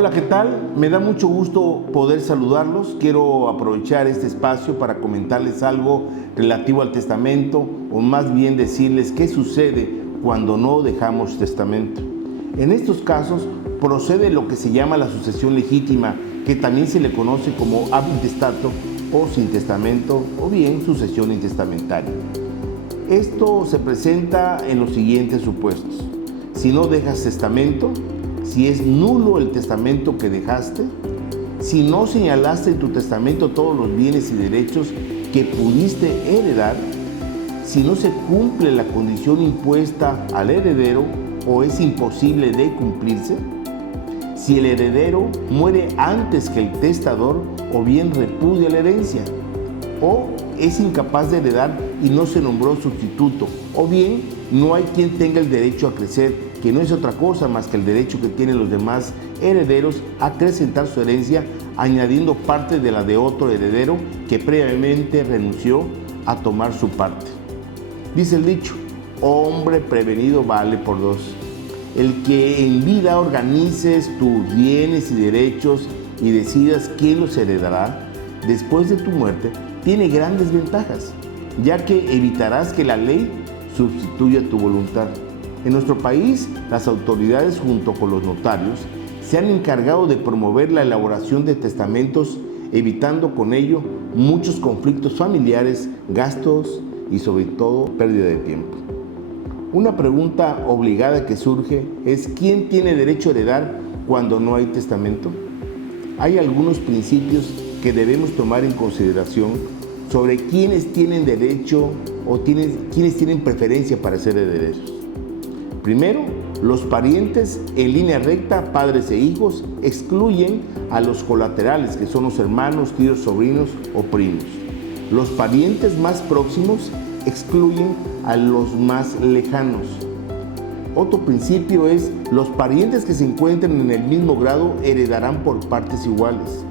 Hola, ¿qué tal? Me da mucho gusto poder saludarlos. Quiero aprovechar este espacio para comentarles algo relativo al testamento, o más bien decirles qué sucede cuando no dejamos testamento. En estos casos procede lo que se llama la sucesión legítima, que también se le conoce como ab intestato o sin testamento, o bien sucesión intestamentaria. Esto se presenta en los siguientes supuestos: si no dejas testamento, si es nulo el testamento que dejaste, si no señalaste en tu testamento todos los bienes y derechos que pudiste heredar, si no se cumple la condición impuesta al heredero o es imposible de cumplirse, si el heredero muere antes que el testador o bien repudia la herencia, o es incapaz de heredar y no se nombró sustituto, o bien no hay quien tenga el derecho a crecer, que no es otra cosa más que el derecho que tienen los demás herederos a acrecentar su herencia, añadiendo parte de la de otro heredero que previamente renunció a tomar su parte. Dice el dicho: hombre prevenido vale por dos. El que en vida organices tus bienes y derechos y decidas quién los heredará después de tu muerte, tiene grandes ventajas, ya que evitarás que la ley sustituya tu voluntad. En nuestro país, las autoridades junto con los notarios se han encargado de promover la elaboración de testamentos, evitando con ello muchos conflictos familiares, gastos y sobre todo pérdida de tiempo. Una pregunta obligada que surge es: ¿quién tiene derecho a heredar cuando no hay testamento? Hay algunos principios que debemos tomar en consideración sobre quiénes tienen derecho o quiénes tienen preferencia para ser herederos. Primero, los parientes en línea recta, padres e hijos, excluyen a los colaterales, que son los hermanos, tíos, sobrinos o primos. Los parientes más próximos excluyen a los más lejanos. Otro principio es: los parientes que se encuentren en el mismo grado heredarán por partes iguales.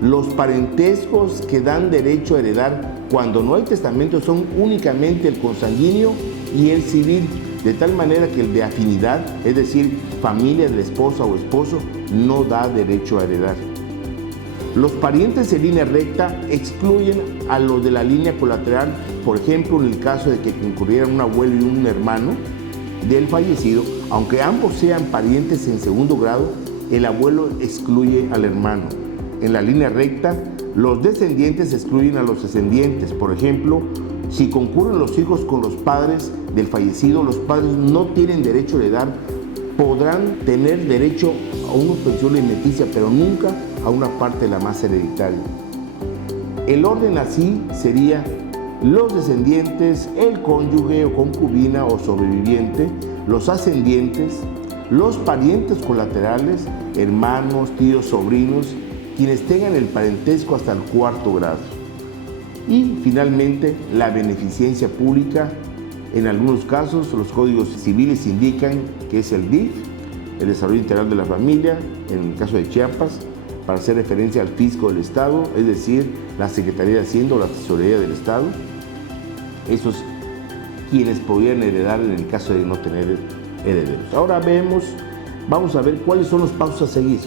Los parentescos que dan derecho a heredar cuando no hay testamento son únicamente el consanguíneo y el civil, de tal manera que el de afinidad, es decir, familia de la esposa o esposo, no da derecho a heredar. Los parientes en línea recta excluyen a los de la línea colateral, por ejemplo, en el caso de que concurrieran un abuelo y un hermano del fallecido, aunque ambos sean parientes en segundo grado, el abuelo excluye al hermano. En la línea recta, los descendientes excluyen a los descendientes. Por ejemplo, si concurren los hijos con los padres del fallecido, los padres no tienen derecho a heredar. Podrán tener derecho a una pensión alimenticia, pero nunca a una parte de la masa hereditaria. El orden así sería: los descendientes, el cónyuge o concubina o sobreviviente, los ascendientes, los parientes colaterales, hermanos, tíos, sobrinos, quienes tengan el parentesco hasta el cuarto grado. Y finalmente, la beneficencia pública. En algunos casos, los códigos civiles indican que es el DIF, el Desarrollo Integral de la Familia, en el caso de Chiapas, para hacer referencia al fisco del Estado, es decir, la Secretaría de Hacienda o la Tesorería del Estado. Esos quienes podrían heredar en el caso de no tener herederos. Ahora vamos a ver cuáles son los pasos a seguir.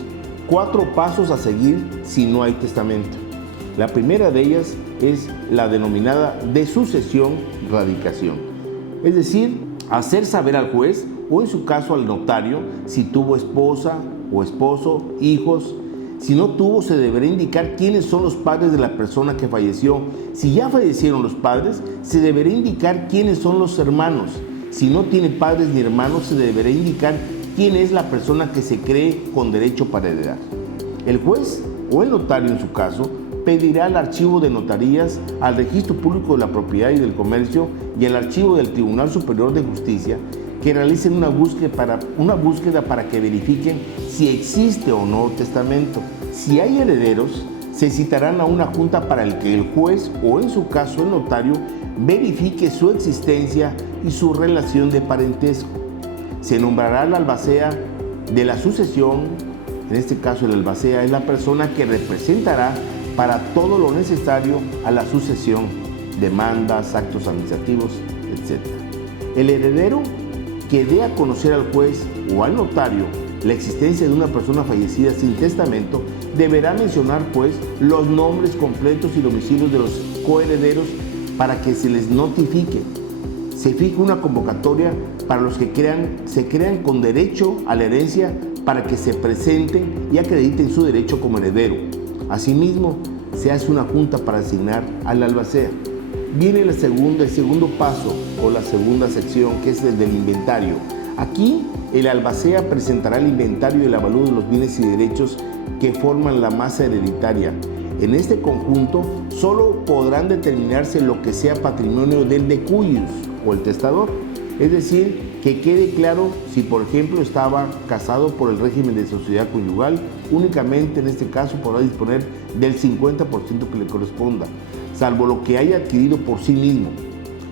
4 pasos a seguir si no hay testamento. La primera de ellas es la denominada de sucesión radicación, es decir, hacer saber al juez o en su caso al notario si tuvo esposa o esposo, hijos. Si no tuvo, se deberá indicar quiénes son los padres de la persona que falleció. Si ya fallecieron los padres, se deberá indicar quiénes son los hermanos. Si no tiene padres ni hermanos, se deberá indicar quién es la persona que se cree con derecho para heredar. El juez o el notario, en su caso, pedirá al archivo de notarías, al registro público de la propiedad y del comercio y al archivo del Tribunal Superior de Justicia que realicen una búsqueda para que verifiquen si existe o no testamento. Si hay herederos, se citarán a una junta para el que el juez o en su caso el notario verifique su existencia y su relación de parentesco. Se nombrará al albacea de la sucesión. En este caso, el albacea es la persona que representará para todo lo necesario a la sucesión, demandas, actos administrativos, etc. El heredero que dé a conocer al juez o al notario la existencia de una persona fallecida sin testamento, deberá mencionar pues los nombres completos y domicilios de los coherederos para que se les notifique. Se fija una convocatoria para los que se crean con derecho a la herencia para que se presenten y acrediten su derecho como heredero. Asimismo, se hace una junta para asignar al albacea. Viene el segundo paso o la segunda sección, que es el del inventario. Aquí el albacea presentará el inventario y el avalúo de los bienes y derechos que forman la masa hereditaria. En este conjunto solo podrán determinarse lo que sea patrimonio del decuyus o el testador, es decir, que quede claro si por ejemplo estaba casado por el régimen de sociedad conyugal, únicamente en este caso podrá disponer del 50% que le corresponda, salvo lo que haya adquirido por sí mismo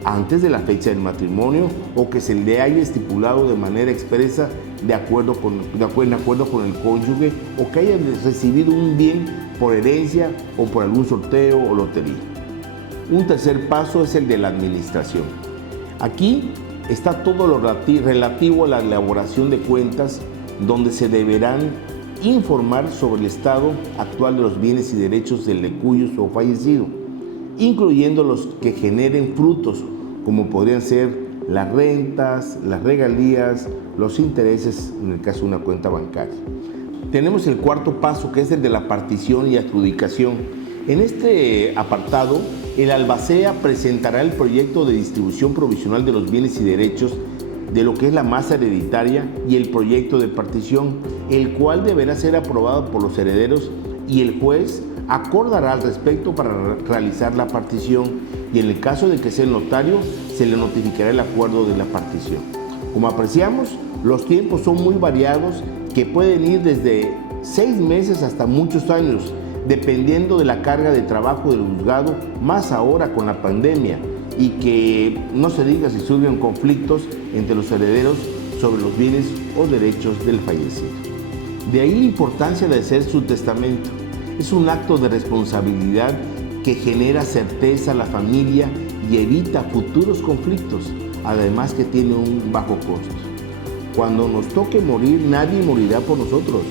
antes de la fecha del matrimonio o que se le haya estipulado de manera expresa de acuerdo con el cónyuge, o que haya recibido un bien por herencia o por algún sorteo o lotería. Un tercer paso es el de la administración. Aquí está todo lo relativo a la elaboración de cuentas, donde se deberán informar sobre el estado actual de los bienes y derechos del decuyus o fallecido, incluyendo los que generen frutos, como podrían ser las rentas, las regalías, los intereses en el caso de una cuenta bancaria. Tenemos el cuarto paso, que es el de la partición y adjudicación. En este apartado, el albacea presentará el proyecto de distribución provisional de los bienes y derechos de lo que es la masa hereditaria y el proyecto de partición, el cual deberá ser aprobado por los herederos, y el juez acordará al respecto para realizar la partición, y en el caso de que sea el notario, se le notificará el acuerdo de la partición. Como apreciamos, los tiempos son muy variados, que pueden ir desde 6 meses hasta muchos años, dependiendo de la carga de trabajo del juzgado, más ahora con la pandemia, y que no se diga si surgen conflictos entre los herederos sobre los bienes o derechos del fallecido. De ahí la importancia de hacer su testamento. Es un acto de responsabilidad que genera certeza a la familia y evita futuros conflictos, además que tiene un bajo costo. Cuando nos toque morir, nadie morirá por nosotros,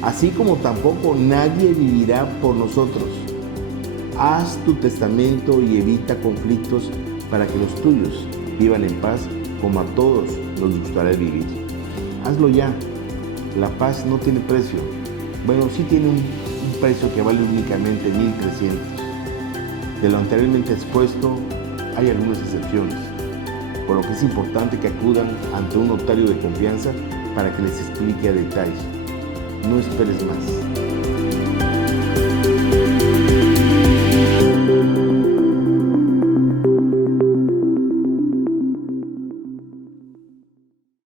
así como tampoco nadie vivirá por nosotros. Haz tu testamento y evita conflictos para que los tuyos vivan en paz, como a todos nos gustaría vivir. Hazlo ya. La paz no tiene precio. Bueno, sí tiene un precio que vale únicamente 1,300. De lo anteriormente expuesto, hay algunas excepciones, por lo que es importante que acudan ante un notario de confianza para que les explique a detalle. No esperes más.